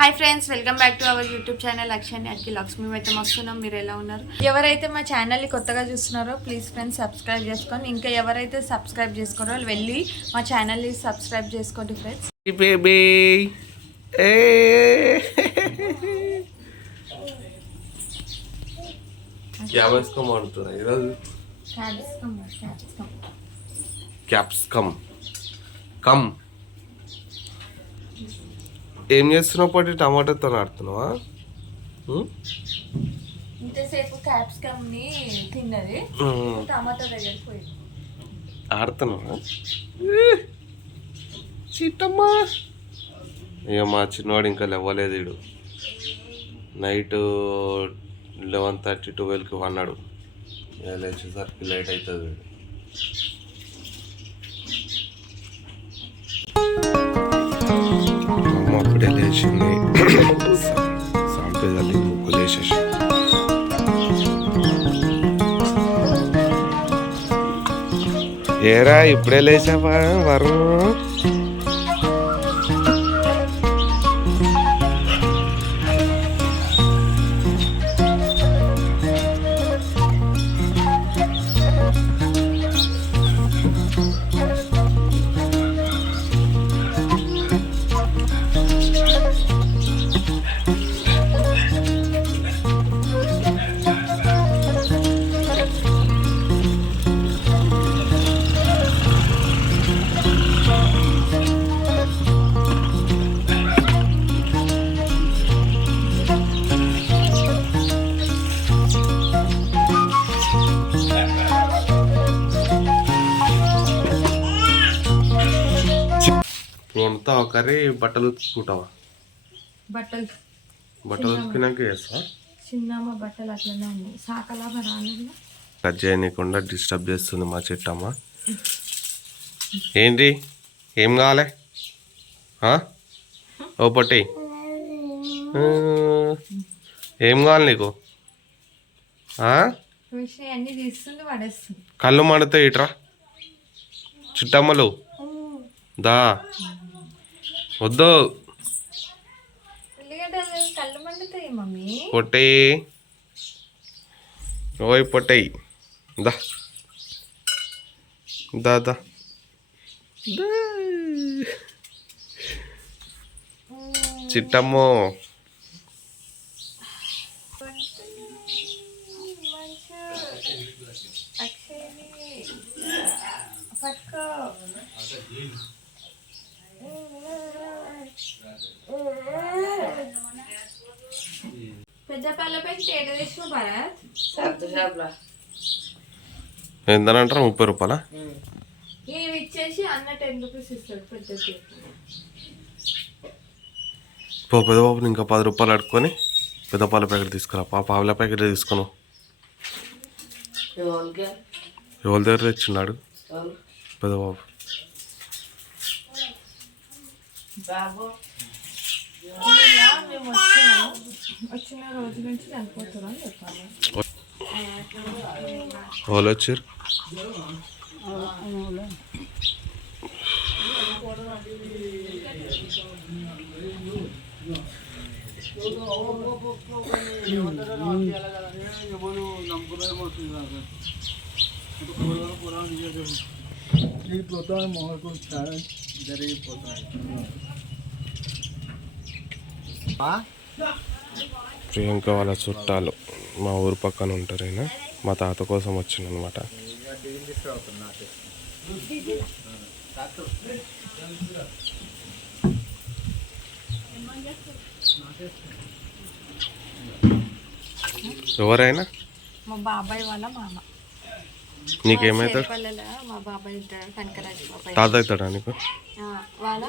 Hi friends, welcome back to our YouTube channel Akshay Atki Lakshmi. అయితే వస్తున్నాం. మీరు ఎలా ఉన్నారు? ఎవరైతే మా ఛానల్ని కొత్తగా చూస్తున్నారో ప్లీజ్ ఫ్రెండ్స్ సబ్స్క్రైబ్ చేసుకోండి. ఇంకా ఎవరైతే సబ్స్క్రైబ్ చేసుకోరో వెళ్ళి మా ఛానల్ని సబ్స్క్రైబ్ చేసుకోండి ఫ్రెండ్స్. బేబీ క్యాప్సికమ్ ఆడుతున్నా ఈరోజు. క్యాప్సికమ్ కమ్ ఏం చేస్తున్నావు? పట్టి టమాటాతో ఆడుతున్నావా? ఇంతసేపు క్యాప్సికమ్ ని తిన్నది, టమాటా దగ్గరికి పోయి ఆడుతున్నావా? చిట్టమ్మా ఇక మా చిన్నవాడు ఇంకా లేవలేదు. వీడు నైట్ 11:30 12కి అన్నాడు. లేచేసరికి లేట్ అవుతుంది. అమ్మ అప్పుడే లేచింది. సాంపేదాలి ముక్కు లేచేసి ఏరా ఇప్పుడే లేచావా వరం? వండుతావా కర్రీ? బట్టలు ఉతుకుంటావా? బట్టలు ఉతికినాక వేస్తా. చిన్నమ్మ బట్టలు అట్లనే ఉంది. సాకలా కట్ చేయకుండా డిస్టర్బ్ చేస్తుంది మా చిట్టమ్మ. ఏంటి ఏం కావాలి? ఓ పొట్టి ఏం కావాలి నీకు? అన్ని తీస్తుంది పడేస్తుంది. కళ్ళు మండుతాయి. ఇట్రా చిట్టమ్మలు దా. వద్దు కళ్ళు మండుతాయి మమ్మీ. పొట్టి ఓయ్ పొట్టి దా దా దా. చిట్టమ్మో ఎంతనంటారా? 30 రూపాయలా? ఇచ్చేసి అన్న 10 రూపీస్ ఇస్తాడు. పెద్ద బాబుని ఇంకా 10 రూపాయలు అడుక్కొని పెద్ద పాల ప్యాకెట్ తీసుకురా. పావుల ప్యాకెట్ తీసుకును. ఎవరి దగ్గర తెచ్చున్నాడు పెద్ద బాబు? వచ్చిన రోజు నుంచి చనిపోతారు అని చెప్పాను. వాళ్ళు వచ్చారు. ప్రియాంక వాళ్ళ చుట్టాలు మా ఊరు పక్కన ఉంటారు. అయినా మా తాత కోసం వచ్చిందనమాట. ఎవరైనా మా బాబాయ్ వాళ్ళ మామ. నీకేమవుతాడు? మా బాబాయ్ ఉంటాడు, కనకరాజు బాబాయ్. తాత అవుతాడా నీకు? వాళ్ళ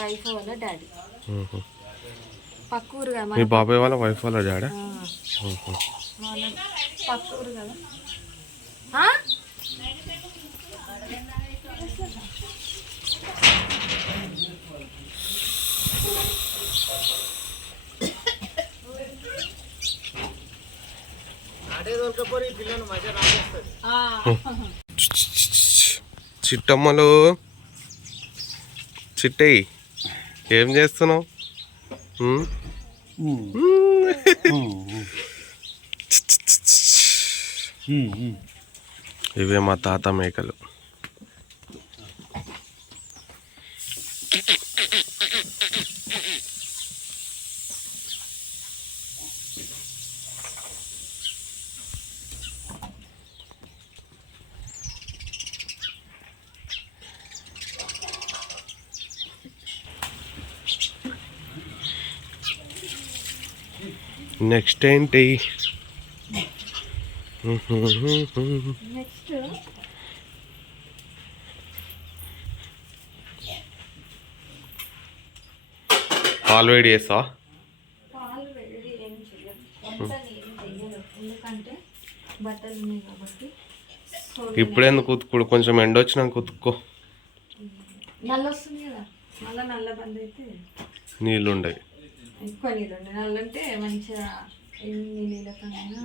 వైఫ్ వాళ్ళ డాడీ. పక్కూరు కదా మీ బాబాయ్ వాళ్ళ వైఫ్ వాళ్ళ డాడా? పక్కూరు కదా. చిట్టమ్మలు చిట్టయి ఏం చేస్తున్నావు? ఇవే మా తాత మేకలు. నెక్స్ట్ ఏంటి? నెక్స్ట్ పాలు వేడి చేస్తావా? పాలు వేడి ఏం చెయ్యం, ఎంత నీళ్ళు చెయ్యను, ఎందుకంటే బట్టలు ఉన్నాయి కాబట్టి. ఇప్పుడెందుకు ఉతుకుడు? కొంచెం ఎండ వచ్చినాక ఉతుక్కో. నల్ల వస్తుంది కదా, మళ్ళీ నల్ల బంద్ అయితే నీళ్ళు ఉండవు. ఎక్కువ నీళ్ళు ఉండే నల్ల అంటే మంచిగా ఎన్ని నీళ్ళ కన్నా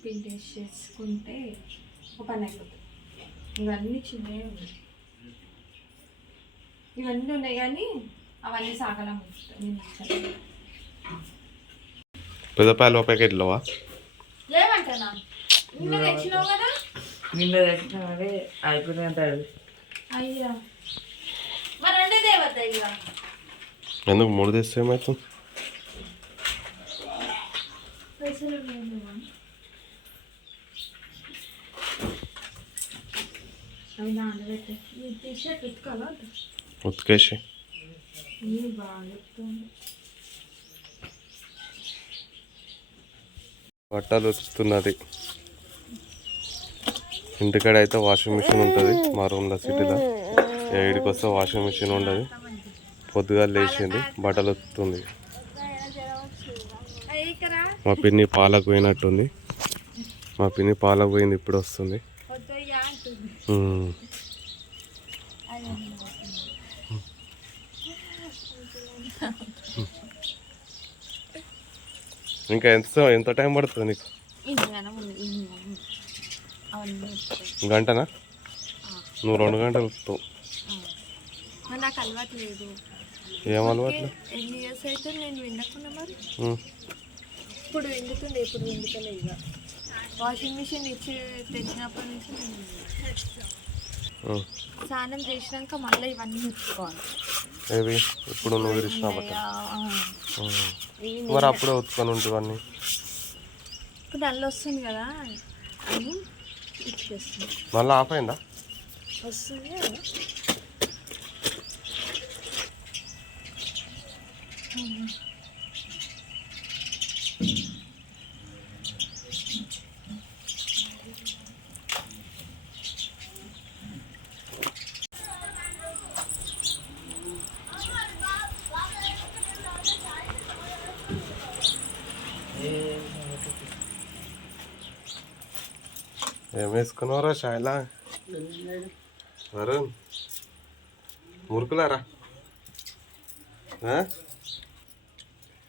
పిండేసి చేసుకుంటే ఒక పని అయిపోతుంది. ఇవన్నీ చిన్నవి ఉన్నాయి, ఇవన్నీ ఉన్నాయి కానీ అవన్నీ సాగలం పెద్దపాయలు ప్యాకెట్లవా? లేవంటనా? నిన్న తెచ్చినావు కదా. నిన్న తెచ్చినా అదే అయిపోయినంత. అయ్యా మరి రెండే దేవత ఇక ఎందుకు 3 తెస్తే ఏమవుతుంది? పైసలు లేవా? అవి నానబెట్టే టీషర్ట్ ఉతకాలా? ఉతికేసి బాగా చెప్తుంది. బట్టలు ఉతుకుతున్నది. ఇంటికాడ అయితే వాషింగ్ మిషన్ ఉంటుంది మా రూమ్లో. సిటీలో 7కి వస్తే వాషింగ్ మిషన్ ఉండదు. పొద్దుగా లేచింది బట్టలు ఉతుకుతుంది. మా పిన్ని పాలకు పోయినట్టుంది. మా పిన్ని పాలకు పోయింది, ఇప్పుడు వస్తుంది. ఇంకా ఎంత టైం పడుతుంది నీకు? గంటనా? నువ్వు 2 గంటలు ఉతుకుతావు. నాకు అలవాటు లేదు. ఏం అలవాట్లు? ఎన్ని ఇయర్స్ అయితే నేను వినకుండా మరి ఇప్పుడు విండుతుండే, ఇప్పుడు విండుతలే. ఇక వాషింగ్ మిషన్ ఇచ్చి తెచ్చినప్పటి నుంచి నేను స్నానం చేసినాక మళ్ళీ ఇవన్నీ ఉతుక్కోవాలి. ఏవి ఇప్పుడు నువ్వు విరిచినా బట్ట మరి అప్పుడే ఉతుకొని ఉంటువన్నీ. ఇప్పుడు నల్ల వస్తుంది కదా అని ఇచ్చేస్తుంది. మళ్ళీ ఆఫ్ అయిందా? వస్తుంది. ఏం వేసుకున్నావురా షాయిలా? వరుణ్ మురుకులారా?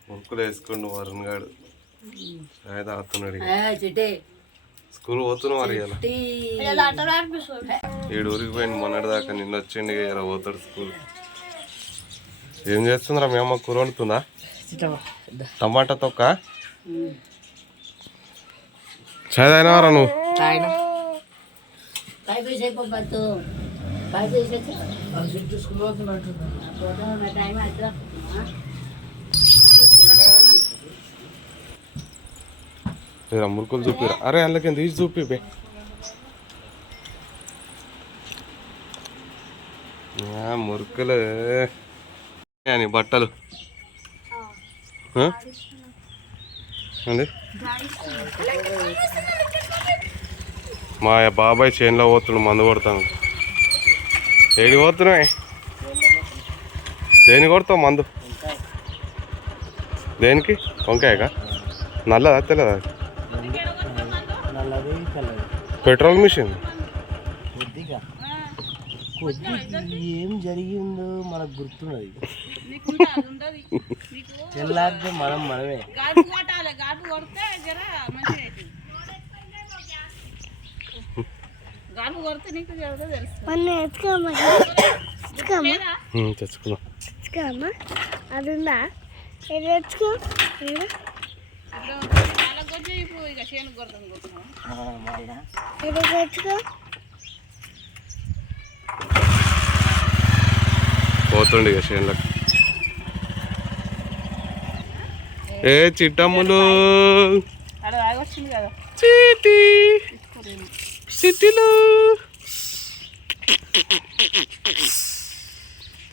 మురుకులు వేసుకోండు వరుణ్ గాడు. షాయి తాగుతున్నాడు. స్కూల్ పోతున్నావు మరి ఇలా? 7 ఊరికి పోయింది మొన్నటి దాకా. నిన్న వచ్చిండి ఇలా పోతాడు స్కూల్. ఏం చేస్తుందిరా మీ అమ్మ? కూర వండుతుందా? టమాటా తొక్క. చాయ్ తాగినావారా నువ్వు? మురుకులు చూపిరా. అరే అందుకే తీసి చూపి బే. మురుకులు అని బట్టలు అండి. మా బాబాయ్ చేనులో పోతున్నాడు, మందు కొడతాను. ఏడి పోతున్నాయి? దేని కొడతావు మందు? దేనికి? వంకాయగా? నల్లదా తెల్లదా? Petrol machine. ఏం జరిగిందో మనకు గుర్తున్నది. తెల్లారితే మనమే తెచ్చుకున్నా. అదుందా పోతుండే ఇక చేనులకు. ఏ చిట్టమ్ములు చీటీ చిట్టిలు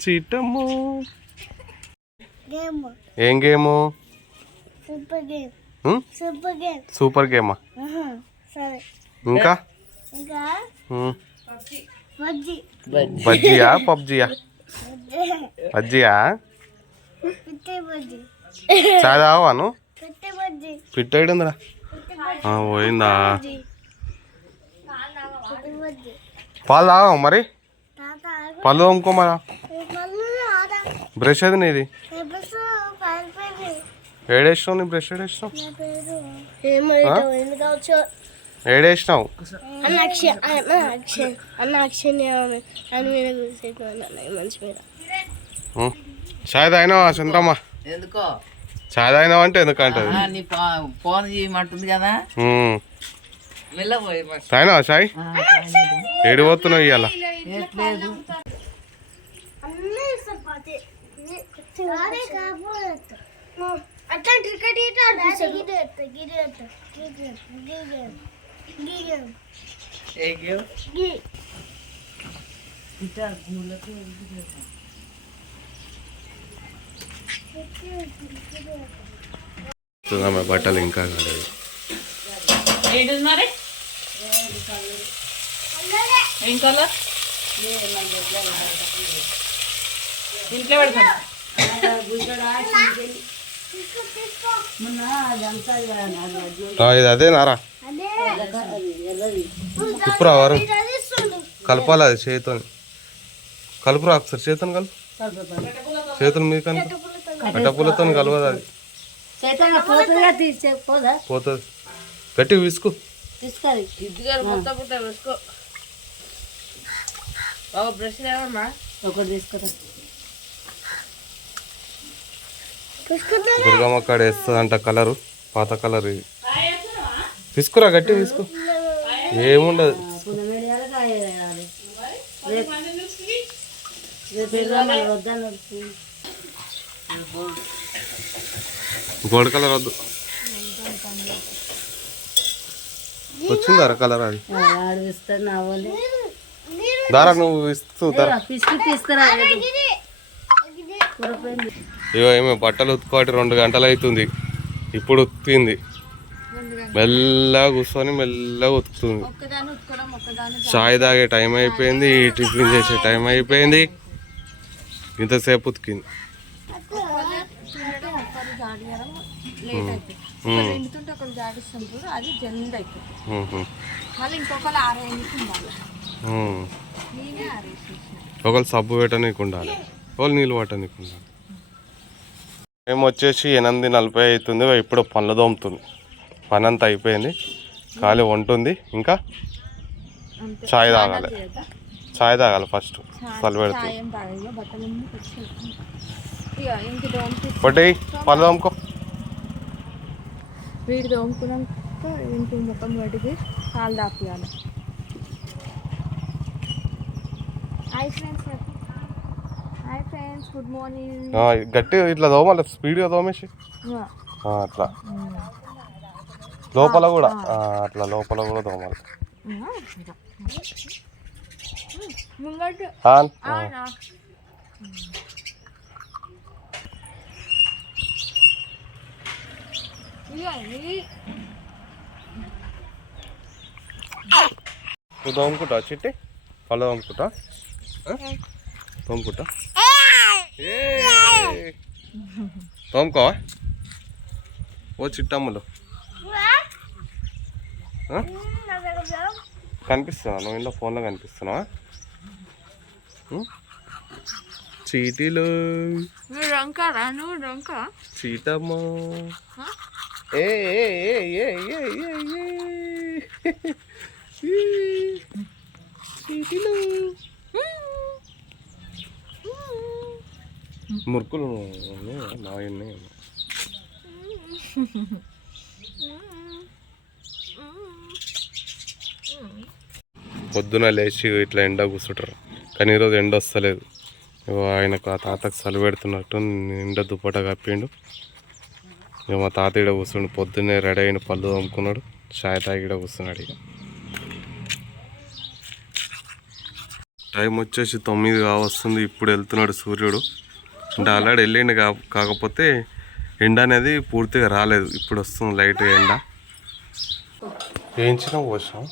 చిట్టమ్ము. ఏం గేము? సూపర్ గేమా? ఇంకా బజ్జియా పబ్జియా? బజ్జియా చాదావాను పిట్టేడుందిరా పోయిందా? పాలు తాగావు మరి? పళ్ళు తోముకోమరా. బ్రష్ అది నీది? ఏడేసినావు నీ బ్రష్? ఏడేసినావు? ఏడేసినావు? చాయ్ తాగినావా చంద్రమ్మ? ఎందుకో చాయ్ తాగినావా అంటే ఎందుకంటది? ఫోన్ చేయమంటుంది కదా. తాగినావా చాయ్? ఏడు పోతున్నావు ఇవాళ? బట్టలు ఇంకా కాలేదు. ఏం కలర్? ఇంట్లో పెడతాను. ఇది అదే నారా ఇప్పురా వారు కలపాలి. అది చేతితో కలుపురా ఒకసారి. చేతిని కలుపు. చేతుల మీద కలుపు. కట్టపులతో కలవదు. అది పోతుంది. గట్టిగా విసుకు. దుర్గమ్మ కాడ వేస్తుందంట కలరు, పాత కలర్. ఇది తీసుకురా, గట్టి తీసుకు. ఏముండదు. గోల్డ్ కలర్ వద్దు. వచ్చిందారా కలర్? అది దారా నువ్వు ఇస్తూ ఇవో ఏమో బట్టలు ఉతుకోటి 2 గంటలు అవుతుంది. ఇప్పుడు ఉతికింది. మెల్లగా కూర్చొని మెల్లగా ఉతుకుతుంది. చాయ్ తాగే టైం అయిపోయింది, టిఫిన్ చేసే టైం అయిపోయింది. ఇంతసేపు ఉతికింది. ఒకళ్ళు సబ్బు పెట్టనీకు ఉండాలి, ఒకళ్ళు నీళ్ళు పట్టనీకు ఉండాలి. మేము వచ్చేసి 8:40 అవుతుంది. ఇప్పుడు పనులు తోముతుంది. పని అంతా అయిపోయింది, ఖాళీ వంటుంది. ఇంకా చాయ్ తాగాలి. చాయ్ తాగాలి ఫస్ట్. చలి పెడుతుంది. ఒకటి పనులు తోముకో. వీడి తోముకున్నాక ఇంటి ముఖం వాటికి కాలు దాపియాలి. Hi friends, hi friends, good morning. గట్టి ఇట్లా తోమాలి, స్పీడ్గా తోమేసి అట్లా లోపల కూడా అట్లా లోపల కూడా తోమాలి. నువ్వు తోముకుంటా చిట్టి? పళ్ళు తోముకుంటా? తోముకుంటా? తోముకోవా? ఓ చిట్టమ్ములు కనిపిస్తున్నావా? నువ్వు ఇంట్లో ఫోన్లో కనిపిస్తున్నావా? చీటీలు చీటమ్మ. చీటీలు మురుకులు నాయన్ని పొద్దున లేచి ఇట్లా ఎండ కూర్చుంటారు, కానీ ఈరోజు ఎండ వస్తలేదు. ఆయనకు ఆ తాతకు చలి పెడుతున్నట్టు నిండా దుప్పట కప్పిండు. ఇక మా తాత ఇక్కడ కూర్చుండు, పొద్దున్నే రెడీ అయిన పళ్ళు తోముకున్నాడు, చాయ్ తాగి ఇక్కడ కూర్చున్నాడు. ఇక టైం వచ్చేసి 9 కావస్తుంది. ఇప్పుడు వెళ్తున్నాడు సూర్యుడు. అంటే ఆల్రెడీ వెళ్ళిండు కాకపోతే ఎండ అనేది పూర్తిగా రాలేదు, ఇప్పుడు వస్తుంది లైట్ ఎండ. వేయించిన పోసాం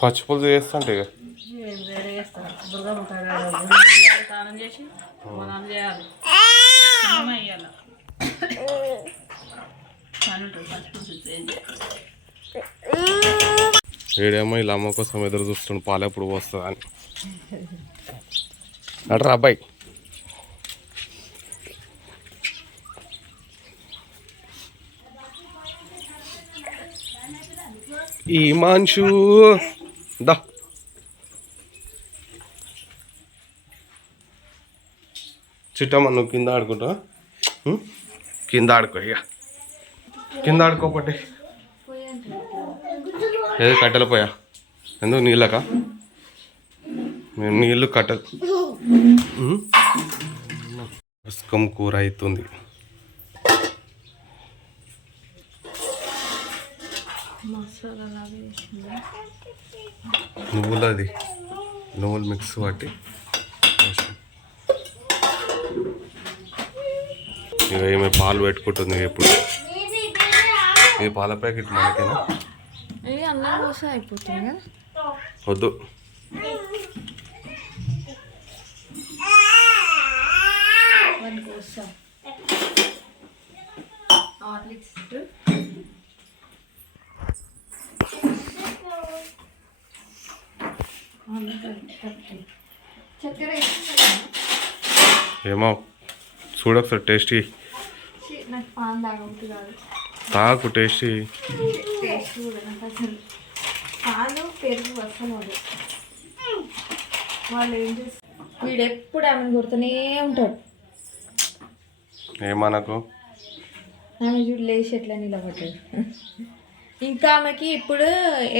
పచ్చిపులుసు చేస్తుంటే ఇక స్నానం చేసి మనం చేయాలి వేయాలి వీడేమో ఇలా అమ్మ కోసం ఎదురు చూస్తుండు, పాలు ఎప్పుడు పోస్తుందా అని. అట్రా అబ్బాయి. ఈ మాన్షు దా చిట్టమ్మ, నువ్వు కింద ఆడుకుంటావా? కింద ఆడుకో, ఇక కింద ఆడుకోపట్టి. ఏది కట్టెల పోయా? ఎందుకు నీళ్ళక? మేము నీళ్ళు కట్టెలు. రసకం కూర అవుతుంది. నువ్వులు మిక్స్ పట్టి ఇక ఏమి పాలు పెట్టుకుంటుంది ఎప్పుడు. ఇది పాల ప్యాకెట్ మనకేనా? అన్నం కోసం అయిపోతుంది కదా. వద్దు, ఏమో చూడొకసారి టేస్టీ. నాకు పాలు తాగబుద్ధి కాదు. తాకు టేస్టీ. టేస్ట్ కూడా నాకు అసలు పాలు పెరుగు అసలు వాళ్ళు ఏం చేస్తారు, వీడు ఎప్పుడు ఆమెను కొడుతూనే ఉంటాడు. ఏమనకు, ఆమె చూడు లేచి ఎట్లా నిలబడ్డాడు. ఇంకా ఆమెకి ఇప్పుడు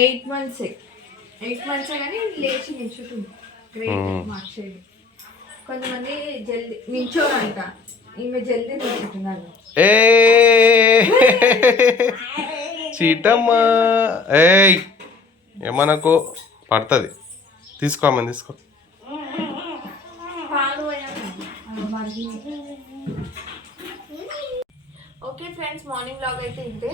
8 months కానీ లేచి నిల్చుంటుంది. గ్రేట్ మార్చేది. కొంతమంది జల్దీ నిల్చోరంట, ఈమె జల్దీ నిల్చుంటున్నాను. ఏ చీటమ్మా, ఏయ్ ఏమనకు, పడుతుంది. తీసుకో అమ్మని, తీసుకో. ఓకే ఫ్రెండ్స్, మార్నింగ్ వ్లాగ్ అయితే ఇంతే.